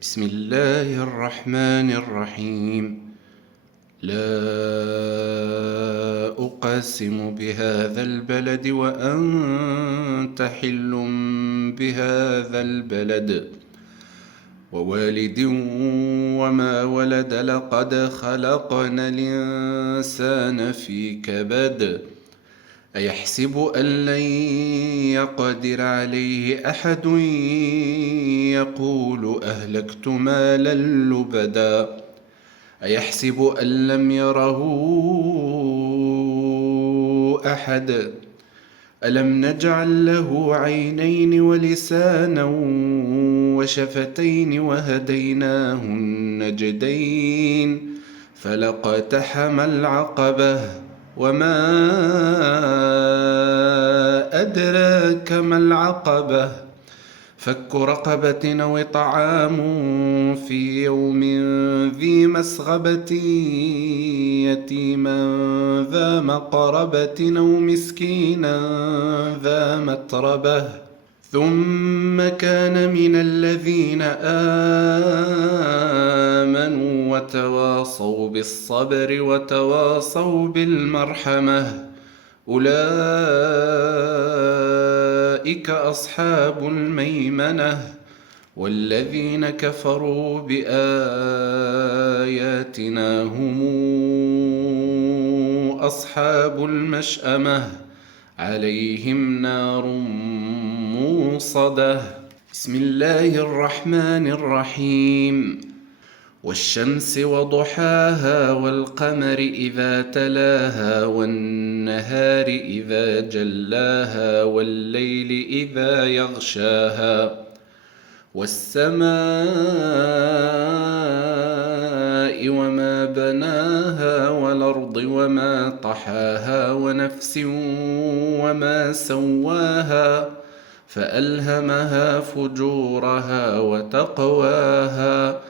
بسم الله الرحمن الرحيم. لا أقسم بهذا البلد وأنت حل بهذا البلد ووالد وما ولد لقد خلقنا الإنسان في كبد أيحسب أن لن يقدر عليه أحد يقول أهلكت مالا لبدا أيحسب أن لم يره أحد ألم نجعل له عينين ولسانا وشفتين وهديناه النجدين فلاقتحم العقبة وما أدراك ما العقبة فك رقبة أو إطعام في يوم ذي مسغبة يتيما ذا مقربة أو مسكينا ذا متربة ثم كان من الذين آمنوا وتواصوا بالصبر وتواصوا بالمرحمة أولئك أصحاب الميمنة والذين كفروا بآياتنا هم أصحاب المشأمة عليهم نار موصدة. بسم الله الرحمن الرحيم. والشمس وضحاها والقمر إذا تلاها والنهار إذا جلاها والليل إذا يغشاها والسماء وما بناها والأرض وما طحاها ونفس وما سواها فألهمها فجورها وتقواها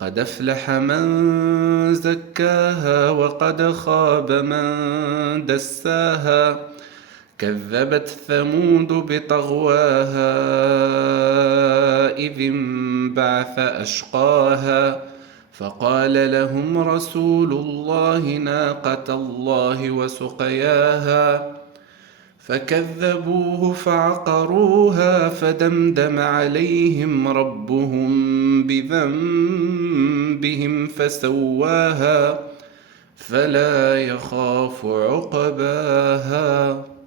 قد أفلح من زكاها وقد خاب من دساها كذبت ثمود بطغواها إذ انبعث أشقاها فقال لهم رسول الله ناقة الله وسقياها فكذبوه فعقروها فدمدم عليهم ربهم بذنبهم فسواها فلا يخاف عقباها.